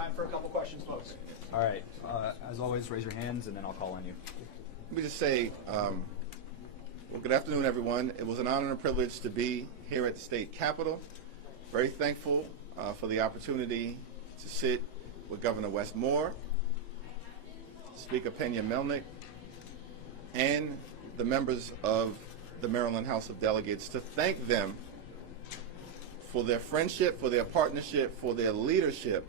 time for a couple questions, folks. All right. As always, raise your hands, and then I'll call on you. Let me just say, well, good afternoon, everyone. It was an honor and a privilege to be here at the state capitol. Very thankful for the opportunity to sit with Governor Wes Moore, Speaker Pena-Melnyk, and the members of the Maryland House of Delegates, to thank them for their friendship, for their partnership, for their leadership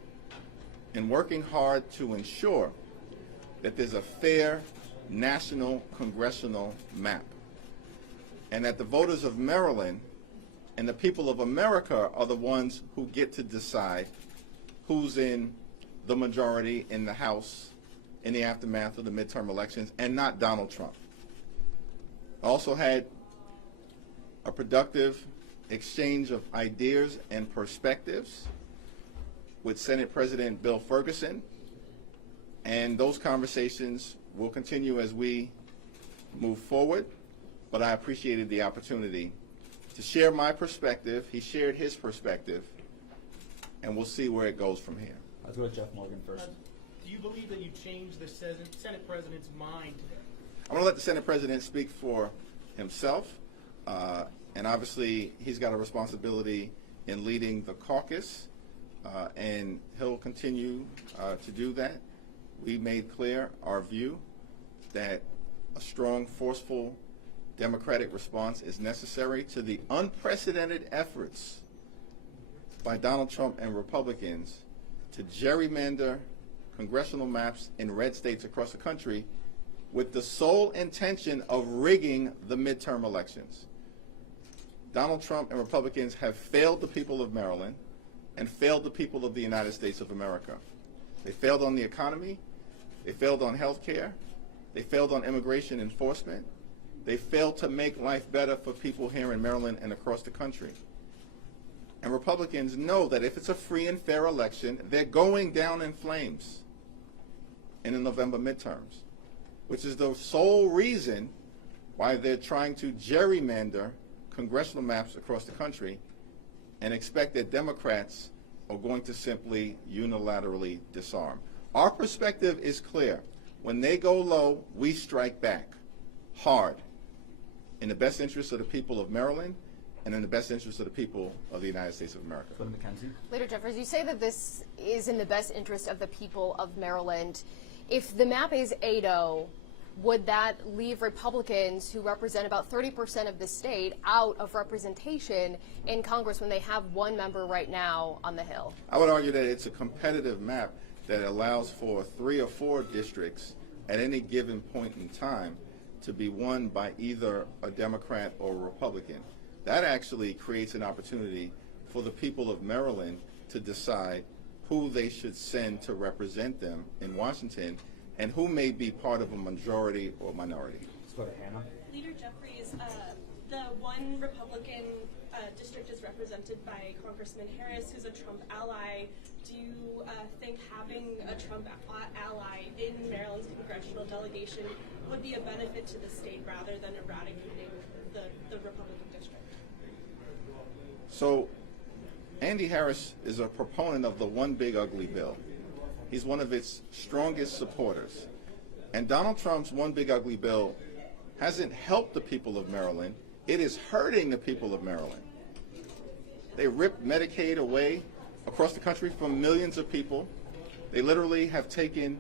in working hard to ensure that there's a fair national congressional map, and that the voters of Maryland and the people of America are the ones who get to decide who's in the majority in the House in the aftermath of the midterm elections, and not Donald Trump. I also had a productive exchange of ideas and perspectives with Senate President Bill Ferguson, and those conversations will continue as we move forward, but I appreciated the opportunity to share my perspective. He shared his perspective, and we'll see where it goes from here. Let's go with Jeff Morgan first. Do you believe that you changed the Senate President's mind today? I'm going to let the Senate President speak for himself, and obviously he's got a responsibility in leading the caucus, and he'll continue to do that. We made clear our view that a strong, forceful Democratic response is necessary to the unprecedented efforts by Donald Trump and Republicans to gerrymander congressional maps in red states across the country with the sole intention of rigging the midterm elections. Donald Trump and Republicans have failed the people of Maryland and failed the people of the United States of America. They failed on the economy, they failed on health care, they failed on immigration enforcement, they failed to make life better for people here in Maryland and across the country. And Republicans know that if it's a free and fair election, they're going down in flames in the November midterms, which is the sole reason why they're trying to gerrymander congressional maps across the country and expect that Democrats are going to simply unilaterally disarm. Our perspective is clear. When they go low, we strike back hard in the best interest of the people of Maryland and in the best interest of the people of the United States of America. Leader Jeffries, you say that this is in the best interest of the people of Maryland. If the map is 8-0, would that leave Republicans, who represent about 30% of the state, out of representation in Congress when they have one member right now on the Hill? I would argue that it's a competitive map that allows for 3 or 4 districts at any given point in time to be won by either a Democrat or a Republican. That actually creates an opportunity for the people of Maryland to decide who they should send to represent them in Washington and who may be part of a majority or minority. Let's go to Hannah. Leader Jeffries, the one Republican district is represented by Congressman Harris, who's a Trump ally. Do you think having a Trump ally in Maryland's congressional delegation would be a benefit to the state rather than eradicating the Republican district? So Andy Harris is a proponent of the One Big Ugly Bill. He's one of its strongest supporters. And Donald Trump's One Big Ugly Bill hasn't helped the people of Maryland. It is hurting the people of Maryland. They ripped Medicaid away across the country from millions of people. They literally have taken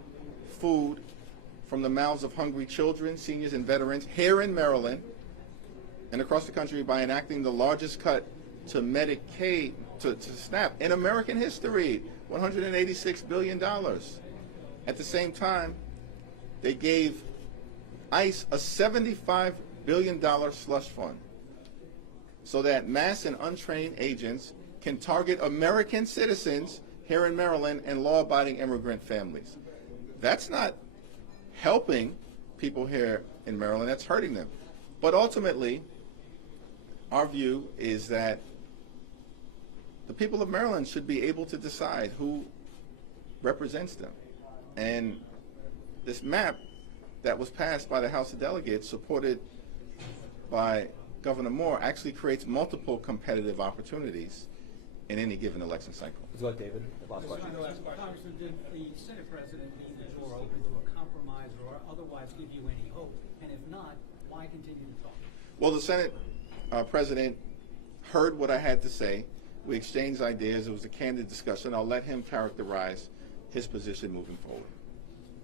food from the mouths of hungry children, seniors, and veterans here in Maryland and across the country by enacting the largest cut to Medicaid, to SNAP in American history, $186 billion. At the same time, they gave ICE a $75 billion slush fund so that mass and untrained agents can target American citizens here in Maryland and law-abiding immigrant families. That's not helping people here in Maryland, that's hurting them. But ultimately, our view is that the people of Maryland should be able to decide who represents them. And this map that was passed by the House of Delegates, supported by Governor Moore, actually creates multiple competitive opportunities in any given election cycle. Let's go with David. Last question. Congressman, did the Senate President leave the door open to a compromise or otherwise give you any hope? And if not, why continue to talk? Well, the Senate President heard what I had to say. We exchanged ideas. It was a candid discussion. I'll let him characterize his position moving forward.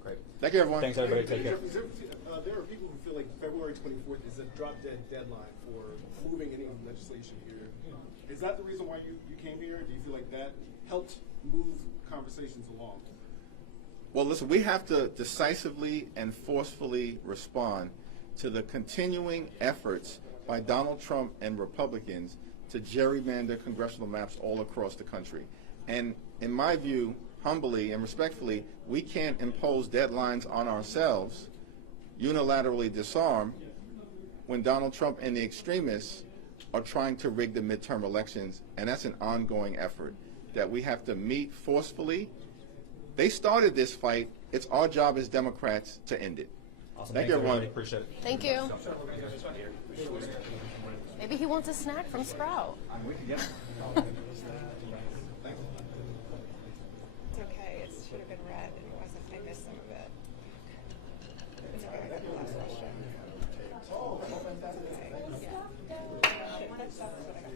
Great. Thank you, everyone. Thanks, everybody. Take care. There are people who feel like February 24th is a drop-dead deadline for moving any legislation here. Is that the reason why you came here? Do you feel like that helped move conversations along? Well, listen, we have to decisively and forcefully respond to the continuing efforts by Donald Trump and Republicans to gerrymander congressional maps all across the country. And in my view, humbly and respectfully, we can't impose deadlines on ourselves, unilaterally disarm, when Donald Trump and the extremists are trying to rig the midterm elections. And that's an ongoing effort that we have to meet forcefully. They started this fight. It's our job as Democrats to end it. Awesome. Thank Thanks, you, everyone. everybody. Appreciate it. Thank you. Maybe he wants a snack from Sprout. We can get it. It's okay. It should have been read. It wasn't. I missed some of it. It's okay. I got the last question. Okay. Yeah. That's what I got.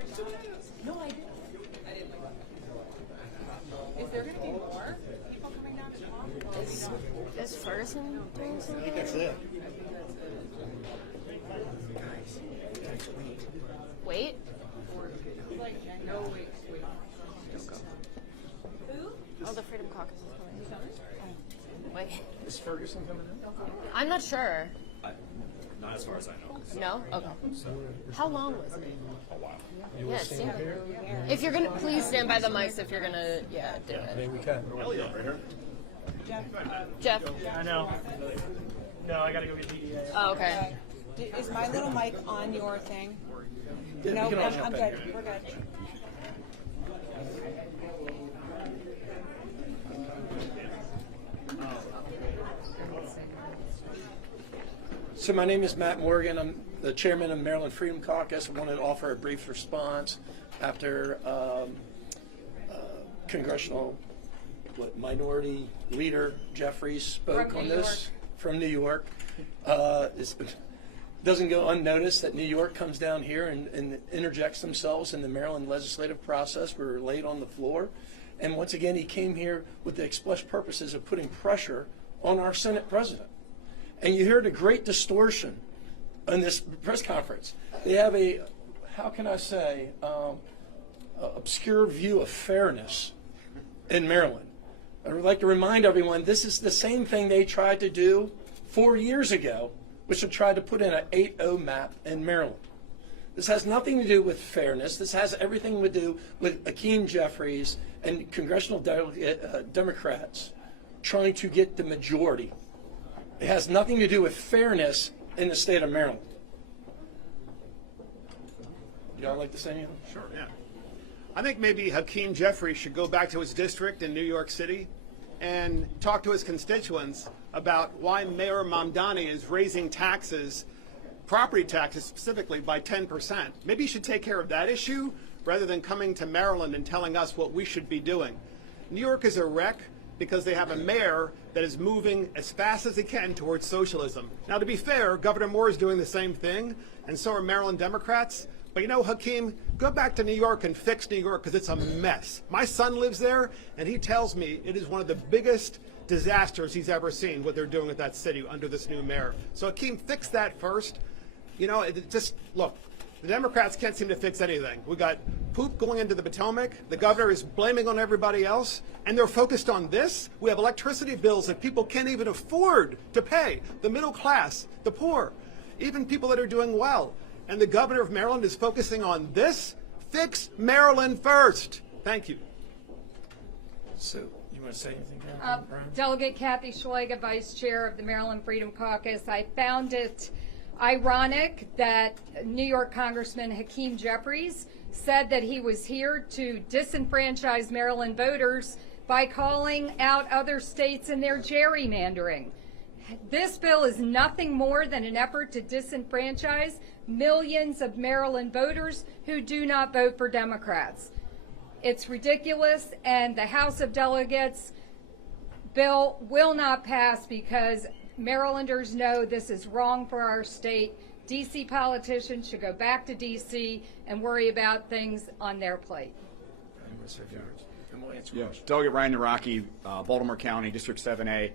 It's okay. No, I didn't. Is there going to be more people coming down to talk? Is Ferguson doing something? That's it. Wait. No, wait. Who? Oh, the Freedom Caucus is coming. Oh. Wait. Is Ferguson coming in? I'm not sure. Not as far as I know. No? Okay. How long was it? A while. Yeah, it seemed like if you're gonna, please stand by the mics if you're gonna, do it. We can. Jeff. I know. No, I gotta go get DDA. Oh, okay. Is my little mic on your thing? Yeah, No, we can all I'm jump in. good. We're good. So my name is Matt Morgan. I'm the chairman of Maryland Freedom Caucus. I wanted to offer a brief response after Congressional Minority Leader Jeffries spoke on this from New York. It doesn't go unnoticed that New York comes down here and interjects themselves in the Maryland legislative process. We were late on the floor. And once again, he came here with the express purposes of putting pressure on our Senate president. And you heard a great distortion in this press conference. They have a, how can I say, obscure view of fairness in Maryland. I would like to remind everyone, this is the same thing they tried to do 4 years ago, which would try to put in an 8-0 map in Maryland. This has nothing to do with fairness. This has everything to do with Hakeem Jeffries and congressional Democrats trying to get the majority. It has nothing to do with fairness in the state of Maryland. Y'all like to say anything? Sure, yeah. I think maybe Hakeem Jeffries should go back to his district in New York City and talk to his constituents about why Mayor Mamdani is raising taxes, property taxes specifically, by 10%. Maybe he should take care of that issue rather than coming to Maryland and telling us what we should be doing. New York is a wreck because they have a mayor that is moving as fast as he can towards socialism. Now, to be fair, Governor Moore is doing the same thing, and so are Maryland Democrats. But you know, Hakeem, go back to New York and fix New York because it's a mess. My son lives there, and he tells me it is one of the biggest disasters he's ever seen, what they're doing with that city under this new mayor. So Hakeem, fix that first. You know, look, the Democrats can't seem to fix anything. We got poop going into the Potomac. The governor is blaming on everybody else, and they're focused on this. We have electricity bills that people can't even afford to pay. The middle class, the poor, even people that are doing well. And the governor of Maryland is focusing on this. Fix Maryland first. Thank you. So, you want to say anything? Brian? Delegate Kathy Schlega, Vice Chair of the Maryland Freedom Caucus. I found it ironic that New York Congressman Hakeem Jeffries said that he was here to disenfranchise Maryland voters by calling out other states and their gerrymandering. This bill is nothing more than an effort to disenfranchise millions of Maryland voters who do not vote for Democrats. It's ridiculous, and the House of Delegates bill will not pass because Marylanders know this is wrong for our state. D.C. politicians should go back to D.C. and worry about things on their plate. Yeah, Delegate Ryan Naraki, Baltimore County, District 7A.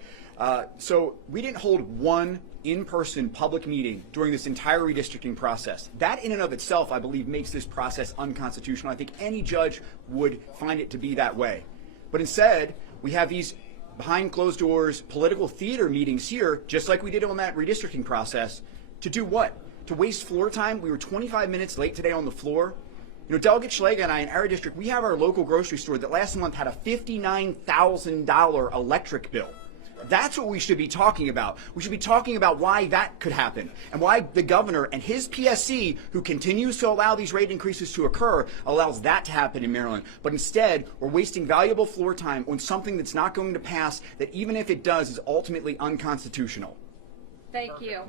So we didn't hold one in-person public meeting during this entire redistricting process. That in and of itself, I believe, makes this process unconstitutional. I think any judge would find it to be that way. But instead, we have these behind closed doors political theater meetings here, just like we did on that redistricting process, to do what? To waste floor time. We were 25 minutes late today on the floor. You know, Delegate Schlega and I in our district, we have our local grocery store that last month had a $59,000 electric bill. That's what we should be talking about. We should be talking about why that could happen and why the governor and his PSC, who continues to allow these rate increases to occur, allows that to happen in Maryland. But instead, we're wasting valuable floor time on something that's not going to pass, that even if it does, is ultimately unconstitutional. Thank you.